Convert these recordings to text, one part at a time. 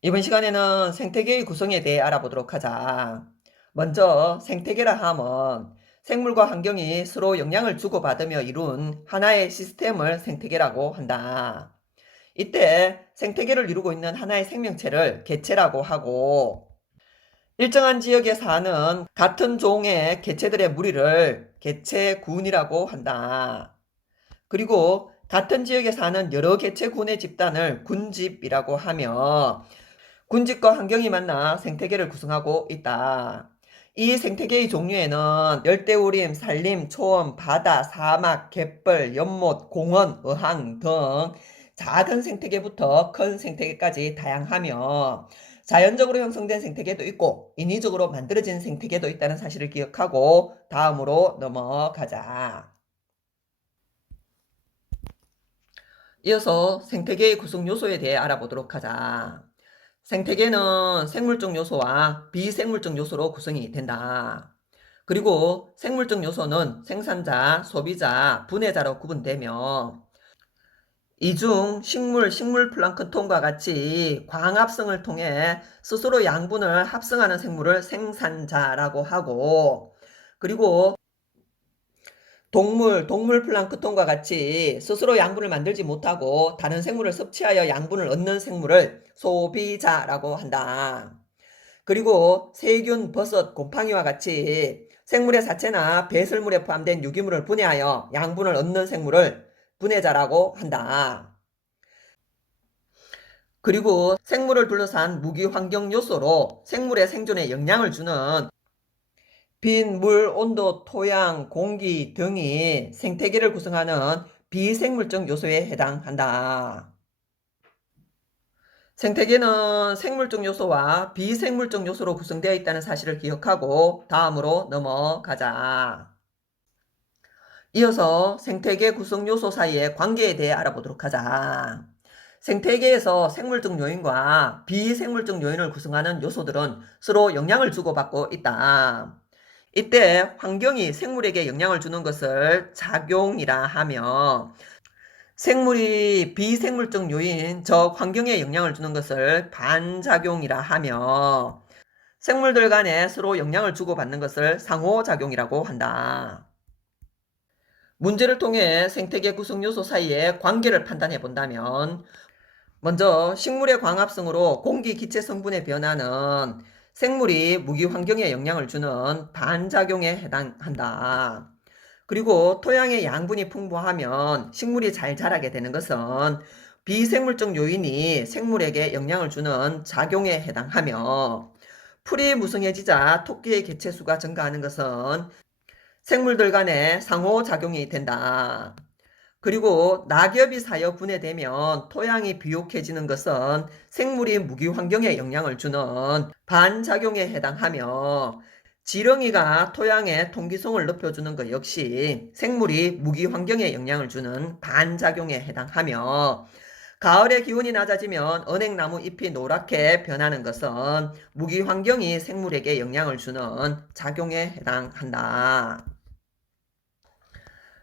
이번 시간에는 생태계의 구성에 대해 알아보도록 하자. 먼저 생태계라 함은 생물과 환경이 서로 영향을 주고받으며 이룬 하나의 시스템을 생태계라고 한다. 이때 생태계를 이루고 있는 하나의 생명체를 개체라고 하고, 일정한 지역에 사는 같은 종의 개체들의 무리를 개체군이라고 한다. 그리고 같은 지역에 사는 여러 개체군의 집단을 군집이라고 하며, 군집과 환경이 만나 생태계를 구성하고 있다. 이 생태계의 종류에는 열대우림, 산림, 초원, 바다, 사막, 갯벌, 연못, 공원, 어항 등 작은 생태계부터 큰 생태계까지 다양하며, 자연적으로 형성된 생태계도 있고 인위적으로 만들어진 생태계도 있다는 사실을 기억하고 다음으로 넘어가자. 이어서 생태계의 구성 요소에 대해 알아보도록 하자. 생태계는 생물적 요소와 비생물적 요소로 구성이 된다. 그리고 생물적 요소는 생산자, 소비자, 분해자로 구분되며, 이 중 식물 플랑크톤과 같이 광합성을 통해 스스로 양분을 합성하는 생물을 생산자라고 하고, 그리고 동물 플랑크톤과 같이 스스로 양분을 만들지 못하고 다른 생물을 섭취하여 양분을 얻는 생물을 소비자라고 한다. 그리고 세균, 버섯, 곰팡이와 같이 생물의 사체나 배설물에 포함된 유기물을 분해하여 양분을 얻는 생물을 분해자라고 한다. 그리고 생물을 둘러싼 무기환경 요소로 생물의 생존에 영향을 주는 빛, 물, 온도, 토양, 공기 등이 생태계를 구성하는 비생물적 요소에 해당한다. 생태계는 생물적 요소와 비생물적 요소로 구성되어 있다는 사실을 기억하고 다음으로 넘어가자. 이어서 생태계 구성 요소 사이의 관계에 대해 알아보도록 하자. 생태계에서 생물적 요인과 비생물적 요인을 구성하는 요소들은 서로 영향을 주고받고 있다. 이때 환경이 생물에게 영향을 주는 것을 작용이라 하며, 생물이 비생물적 요인, 즉 환경에 영향을 주는 것을 반작용이라 하며, 생물들 간에 서로 영향을 주고받는 것을 상호작용이라고 한다. 문제를 통해 생태계 구성 요소 사이의 관계를 판단해 본다면, 먼저 식물의 광합성으로 공기 기체 성분의 변화는 생물이 무기 환경에 영향을 주는 반작용에 해당한다. 그리고 토양의 양분이 풍부하면 식물이 잘 자라게 되는 것은 비생물적 요인이 생물에게 영향을 주는 작용에 해당하며, 풀이 무성해지자 토끼의 개체 수가 증가하는 것은 생물들 간의 상호작용이 된다. 그리고 낙엽이 사여 분해되면 토양이 비옥해지는 것은 생물이 무기 환경에 영향을 주는 반작용에 해당하며, 지렁이가 토양의 통기성을 높여주는 것 역시 생물이 무기 환경에 영향을 주는 반작용에 해당하며, 가을에 기온이 낮아지면 은행나무 잎이 노랗게 변하는 것은 무기 환경이 생물에게 영향을 주는 작용에 해당한다.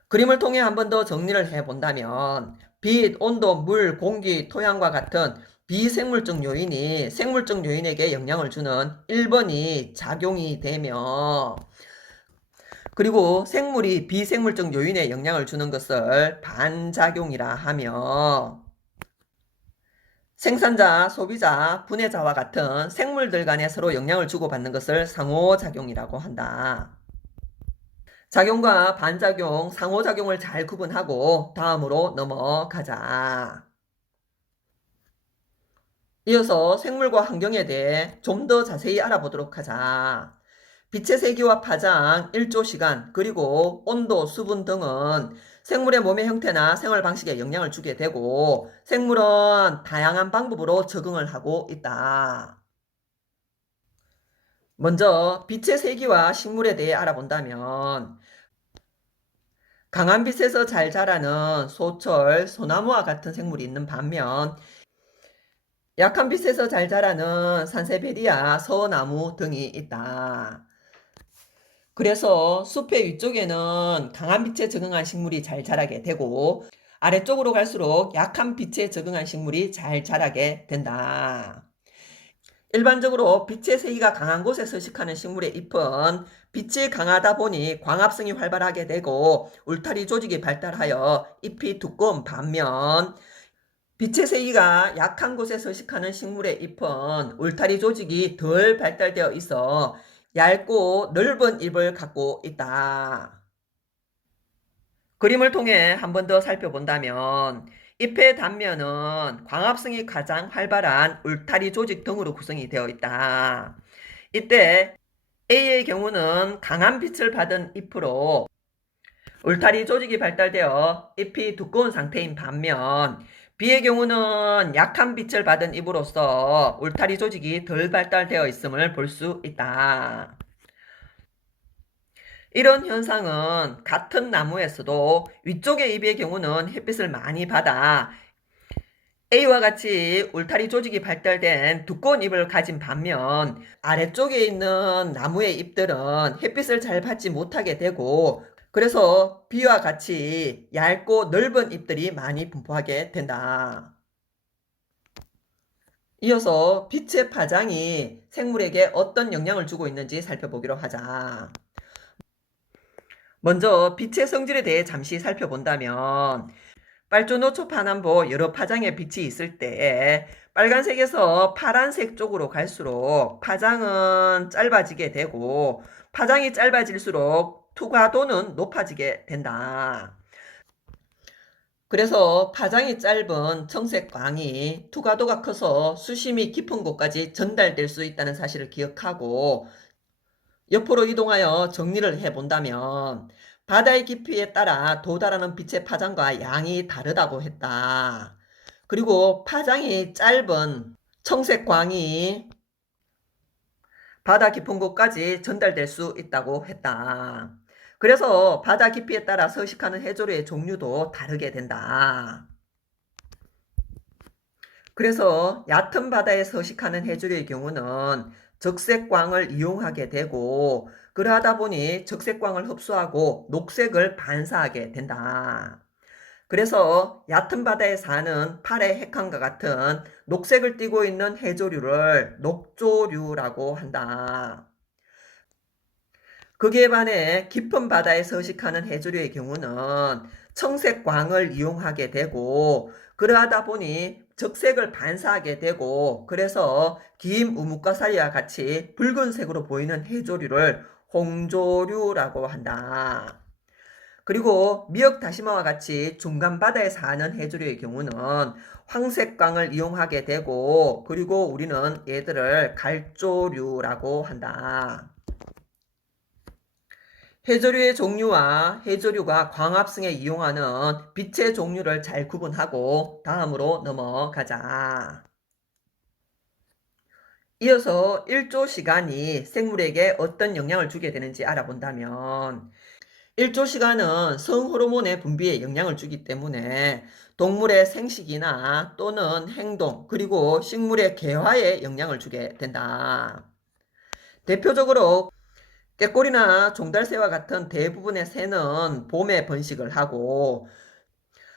그림을 통해 한 번 더 정리를 해본다면, 빛, 온도, 물, 공기, 토양과 같은 비생물적 요인이 생물적 요인에게 영향을 주는 1번이 작용이 되며, 그리고 생물이 비생물적 요인에 영향을 주는 것을 반작용이라 하며, 생산자, 소비자, 분해자와 같은 생물들 간에 서로 영향을 주고받는 것을 상호작용이라고 한다. 작용과 반작용, 상호작용을 잘 구분하고 다음으로 넘어가자. 이어서 생물과 환경에 대해 좀 더 자세히 알아보도록 하자. 빛의 세기와 파장, 일조 시간, 그리고 온도, 수분 등은 생물의 몸의 형태나 생활 방식에 영향을 주게 되고, 생물은 다양한 방법으로 적응을 하고 있다. 먼저 빛의 세기와 식물에 대해 알아본다면, 강한 빛에서 잘 자라는 소철, 소나무와 같은 생물이 있는 반면, 약한 빛에서 잘 자라는 산세베리아, 서나무 등이 있다. 그래서 숲의 위쪽에는 강한 빛에 적응한 식물이 잘 자라게 되고, 아래쪽으로 갈수록 약한 빛에 적응한 식물이 잘 자라게 된다. 일반적으로 빛의 세기가 강한 곳에 서식하는 식물의 잎은 빛이 강하다 보니 광합성이 활발하게 되고 울타리 조직이 발달하여 잎이 두꺼운 반면 빛의 세기가 약한 곳에 서식하는 식물의 잎은 울타리 조직이 덜 발달되어 있어 얇고 넓은 잎을 갖고 있다. 그림을 통해 한 번 더 살펴본다면 잎의 단면은 광합성이 가장 활발한 울타리 조직 등으로 구성이 되어 있다. 이때 A의 경우는 강한 빛을 받은 잎으로 울타리 조직이 발달되어 잎이 두꺼운 상태인 반면 B의 경우는 약한 빛을 받은 잎으로서 울타리 조직이 덜 발달되어 있음을 볼 수 있다. 이런 현상은 같은 나무에서도 위쪽의 잎의 경우는 햇빛을 많이 받아 A와 같이 울타리 조직이 발달된 두꺼운 잎을 가진 반면 아래쪽에 있는 나무의 잎들은 햇빛을 잘 받지 못하게 되고 그래서 B와 같이 얇고 넓은 잎들이 많이 분포하게 된다. 이어서 빛의 파장이 생물에게 어떤 영향을 주고 있는지 살펴보기로 하자. 먼저 빛의 성질에 대해 잠시 살펴본다면 빨주노초 파남보 여러 파장의 빛이 있을 때 빨간색에서 파란색 쪽으로 갈수록 파장은 짧아지게 되고 파장이 짧아질수록 투과도는 높아지게 된다. 그래서 파장이 짧은 청색광이 투과도가 커서 수심이 깊은 곳까지 전달될 수 있다는 사실을 기억하고 옆으로 이동하여 정리를 해본다면 바다의 깊이에 따라 도달하는 빛의 파장과 양이 다르다고 했다. 그리고 파장이 짧은 청색광이 바다 깊은 곳까지 전달될 수 있다고 했다. 그래서 바다 깊이에 따라 서식하는 해조류의 종류도 다르게 된다. 그래서 얕은 바다에 서식하는 해조류의 경우는 적색광을 이용하게 되고 그러하다 보니 적색광을 흡수하고 녹색을 반사하게 된다. 그래서 얕은 바다에 사는 파래 핵항과 같은 녹색을 띠고 있는 해조류를 녹조류라고 한다. 거기에 반해 깊은 바다에 서식하는 해조류의 경우는 청색광을 이용하게 되고 그러하다 보니 적색을 반사하게 되고 그래서 긴 우뭇가사리와 같이 붉은색으로 보이는 해조류를 홍조류라고 한다. 그리고 미역 다시마와 같이 중간 바다에 사는 해조류의 경우는 황색광을 이용하게 되고 그리고 우리는 얘들을 갈조류라고 한다. 해조류의 종류와 해조류가 광합성에 이용하는 빛의 종류를 잘 구분하고 다음으로 넘어가자. 이어서 1조 시간이 생물에게 어떤 영향을 주게 되는지 알아본다면 1조 시간은 성호르몬의 분비에 영향을 주기 때문에 동물의 생식이나 또는 행동 그리고 식물의 개화에 영향을 주게 된다. 대표적으로 깨꼬리나 종달새와 같은 대부분의 새는 봄에 번식을 하고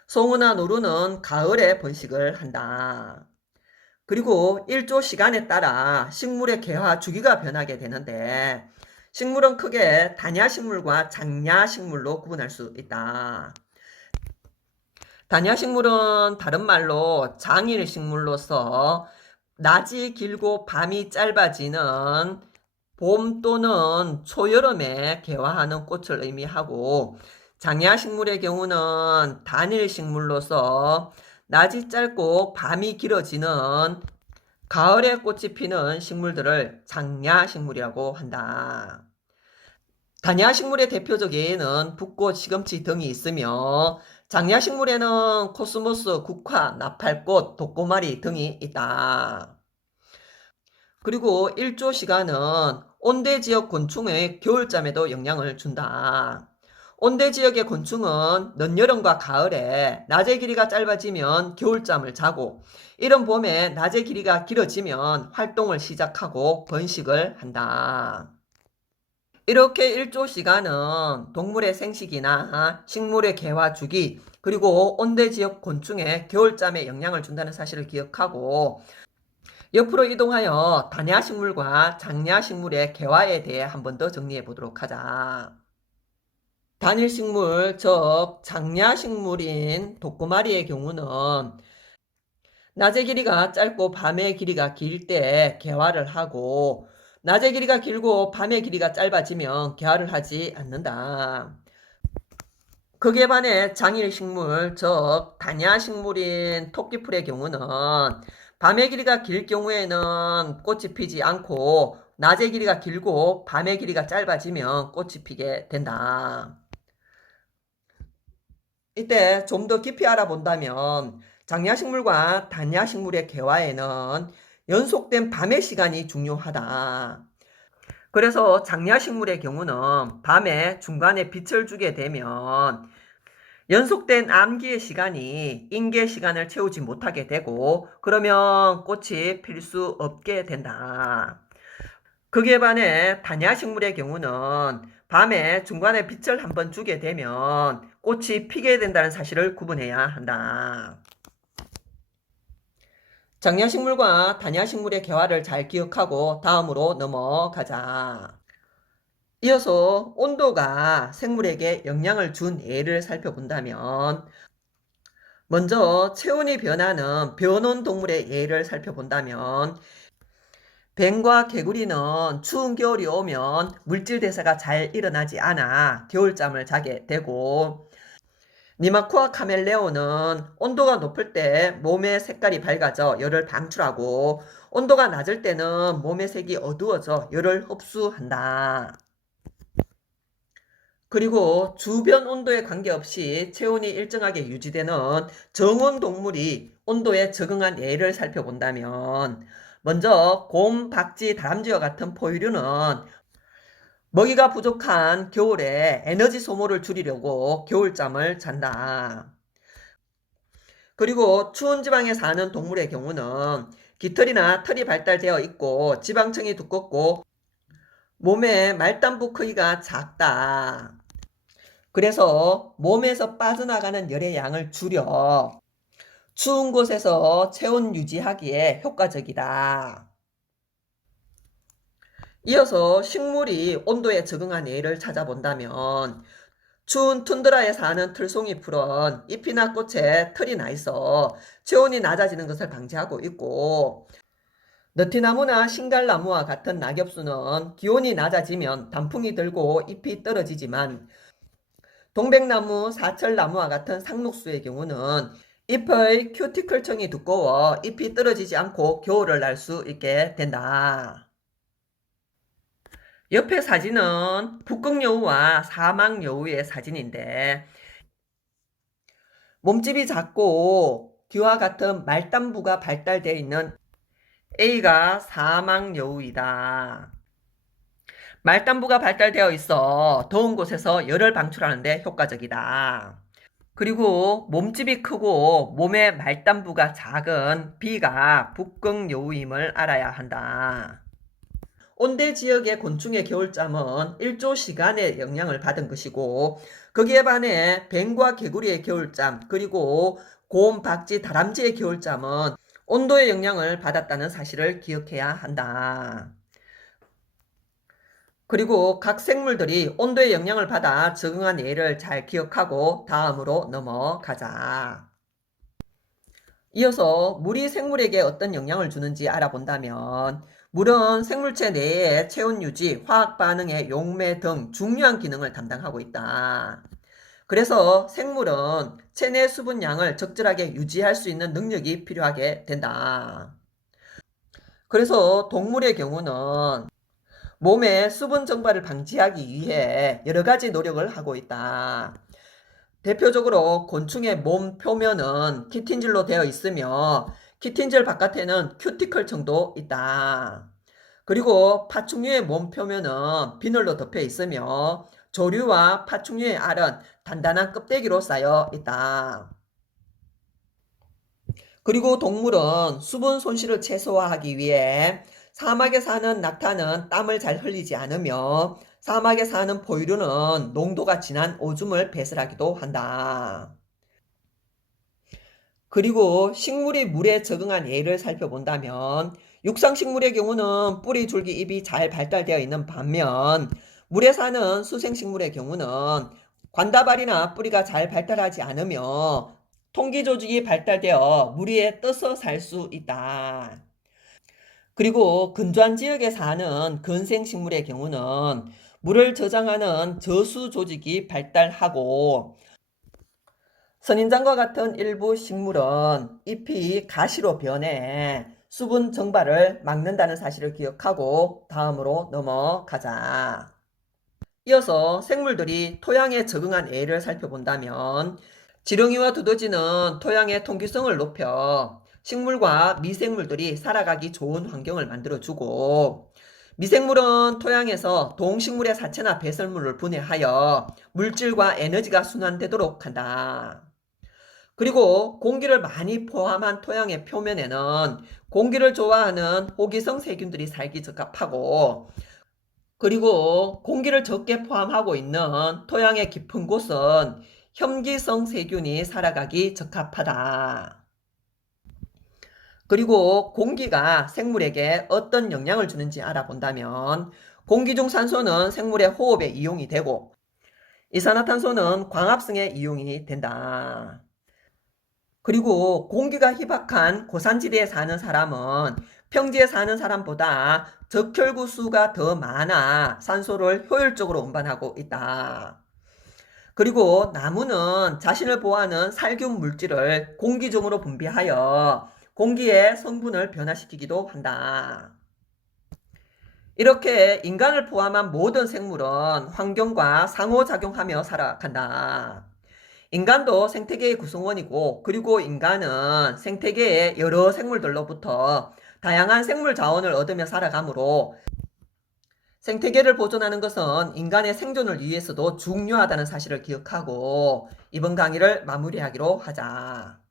송어나 노루는 가을에 번식을 한다. 그리고 1조 시간에 따라 식물의 개화 주기가 변하게 되는데 식물은 크게 단야식물과 장야식물로 구분할 수 있다. 단야식물은 다른 말로 장일식물로서 낮이 길고 밤이 짧아지는 봄 또는 초여름에 개화하는 꽃을 의미하고 장야식물의 경우는 단일식물로서 낮이 짧고 밤이 길어지는 가을에 꽃이 피는 식물들을 장야식물이라고 한다. 단야식물의 대표적인 붓꽃, 시금치 등이 있으며 장야식물에는 코스모스, 국화, 나팔꽃, 독고마리 등이 있다. 그리고 1조 시간은 온대지역 곤충의 겨울잠에도 영향을 준다. 온대지역의 곤충은 늦여름과 가을에 낮의 길이가 짧아지면 겨울잠을 자고 이른 봄에 낮의 길이가 길어지면 활동을 시작하고 번식을 한다. 이렇게 1조 시간은 동물의 생식이나 식물의 개화 주기 그리고 온대지역 곤충의 겨울잠에 영향을 준다는 사실을 기억하고 옆으로 이동하여 단야식물과 장야식물의 개화에 대해 한 번 더 정리해 보도록 하자. 단일식물, 즉 장야식물인 독고마리의 경우는 낮의 길이가 짧고 밤의 길이가 길 때 개화를 하고, 낮의 길이가 길고 밤의 길이가 짧아지면 개화를 하지 않는다. 거기에 반해 장일식물, 즉 단야식물인 토끼풀의 경우는 밤의 길이가 길 경우에는 꽃이 피지 않고, 낮의 길이가 길고 밤의 길이가 짧아지면 꽃이 피게 된다. 이때 좀 더 깊이 알아본다면 장야식물과 단야식물의 개화에는 연속된 밤의 시간이 중요하다. 그래서 장야식물의 경우는 밤에 중간에 빛을 주게 되면 연속된 암기의 시간이 인계 시간을 채우지 못하게 되고, 그러면 꽃이 필 수 없게 된다. 거기에 반해 단야식물의 경우는 밤에 중간에 빛을 한번 주게 되면 꽃이 피게 된다는 사실을 구분해야 한다. 장야식물과 단야식물의 개화를 잘 기억하고 다음으로 넘어가자. 이어서 온도가 생물에게 영향을 준 예를 살펴본다면, 먼저 체온이 변하는 변온 동물의 예를 살펴본다면, 뱀과 개구리는 추운 겨울이 오면 물질 대사가 잘 일어나지 않아 겨울잠을 자게 되고, 니마쿠와 카멜레온은 온도가 높을 때 몸의 색깔이 밝아져 열을 방출하고, 온도가 낮을 때는 몸의 색이 어두워져 열을 흡수한다. 그리고 주변 온도에 관계없이 체온이 일정하게 유지되는 정온 동물이 온도에 적응한 예를 살펴본다면, 먼저 곰, 박쥐, 다람쥐와 같은 포유류는 먹이가 부족한 겨울에 에너지 소모를 줄이려고 겨울잠을 잔다. 그리고 추운 지방에 사는 동물의 경우는 깃털이나 털이 발달되어 있고 지방층이 두껍고 몸의 말단부 크기가 작다. 그래서 몸에서 빠져나가는 열의 양을 줄여 추운 곳에서 체온 유지하기에 효과적이다. 이어서 식물이 온도에 적응한 예를 찾아본다면, 추운 툰드라에 사는 들송이 풀은 잎이나 꽃에 털이 나 있어 체온이 낮아지는 것을 방지하고 있고, 느티나무나 신갈나무와 같은 낙엽수는 기온이 낮아지면 단풍이 들고 잎이 떨어지지만, 동백나무, 사철나무와 같은 상록수의 경우는 잎의 큐티클층이 두꺼워 잎이 떨어지지 않고 겨울을 날 수 있게 된다. 옆에 사진은 북극여우와 사막여우의 사진인데, 몸집이 작고 귀와 같은 말단부가 발달되어 있는 A가 사막여우이다. 말단부가 발달되어 있어 더운 곳에서 열을 방출하는 데 효과적이다. 그리고 몸집이 크고 몸의 말단부가 작은 B가 북극여우임을 알아야 한다. 온대 지역의 곤충의 겨울잠은 일조 시간의 영향을 받은 것이고, 거기에 반해 뱀과 개구리의 겨울잠, 그리고 곰, 박쥐, 다람쥐의 겨울잠은 온도의 영향을 받았다는 사실을 기억해야 한다. 그리고 각 생물들이 온도의 영향을 받아 적응한 예를 잘 기억하고 다음으로 넘어가자. 이어서 물이 생물에게 어떤 영향을 주는지 알아본다면, 물은 생물체 내의 체온 유지, 화학 반응의 용매 등 중요한 기능을 담당하고 있다. 그래서 생물은 체내 수분량을 적절하게 유지할 수 있는 능력이 필요하게 된다. 그래서 동물의 경우는 몸의 수분 증발을 방지하기 위해 여러 가지 노력을 하고 있다. 대표적으로 곤충의 몸 표면은 키틴질로 되어 있으며, 키틴질 바깥에는 큐티클층도 있다. 그리고 파충류의 몸 표면은 비늘로 덮여 있으며, 조류와 파충류의 알은 단단한 껍데기로 쌓여 있다. 그리고 동물은 수분 손실을 최소화하기 위해 사막에 사는 낙타는 땀을 잘 흘리지 않으며, 사막에 사는 포유류는 농도가 진한 오줌을 배설하기도 한다. 그리고 식물이 물에 적응한 예를 살펴본다면, 육상식물의 경우는 뿌리, 줄기, 잎이 잘 발달되어 있는 반면 물에 사는 수생식물의 경우는 관다발이나 뿌리가 잘 발달하지 않으며 통기조직이 발달되어 물 위에 떠서 살 수 있다. 그리고 건조한 지역에 사는 근생식물의 경우는 물을 저장하는 저수 조직이 발달하고 선인장과 같은 일부 식물은 잎이 가시로 변해 수분 증발을 막는다는 사실을 기억하고 다음으로 넘어가자. 이어서 생물들이 토양에 적응한 예를 살펴본다면 지렁이와 두더지는 토양의 통기성을 높여 식물과 미생물들이 살아가기 좋은 환경을 만들어주고 미생물은 토양에서 동식물의 사체나 배설물을 분해하여 물질과 에너지가 순환되도록 한다. 그리고 공기를 많이 포함한 토양의 표면에는 공기를 좋아하는 호기성 세균들이 살기 적합하고 그리고 공기를 적게 포함하고 있는 토양의 깊은 곳은 혐기성 세균이 살아가기 적합하다. 그리고 공기가 생물에게 어떤 영향을 주는지 알아본다면 공기 중 산소는 생물의 호흡에 이용이 되고 이산화탄소는 광합성에 이용이 된다. 그리고 공기가 희박한 고산지대에 사는 사람은 평지에 사는 사람보다 적혈구 수가 더 많아 산소를 효율적으로 운반하고 있다. 그리고 나무는 자신을 보호하는 살균 물질을 공기 중으로 분비하여 공기의 성분을 변화시키기도 한다. 이렇게 인간을 포함한 모든 생물은 환경과 상호작용하며 살아간다. 인간도 생태계의 구성원이고 그리고 인간은 생태계의 여러 생물들로부터 다양한 생물 자원을 얻으며 살아가므로 생태계를 보존하는 것은 인간의 생존을 위해서도 중요하다는 사실을 기억하고 이번 강의를 마무리하기로 하자.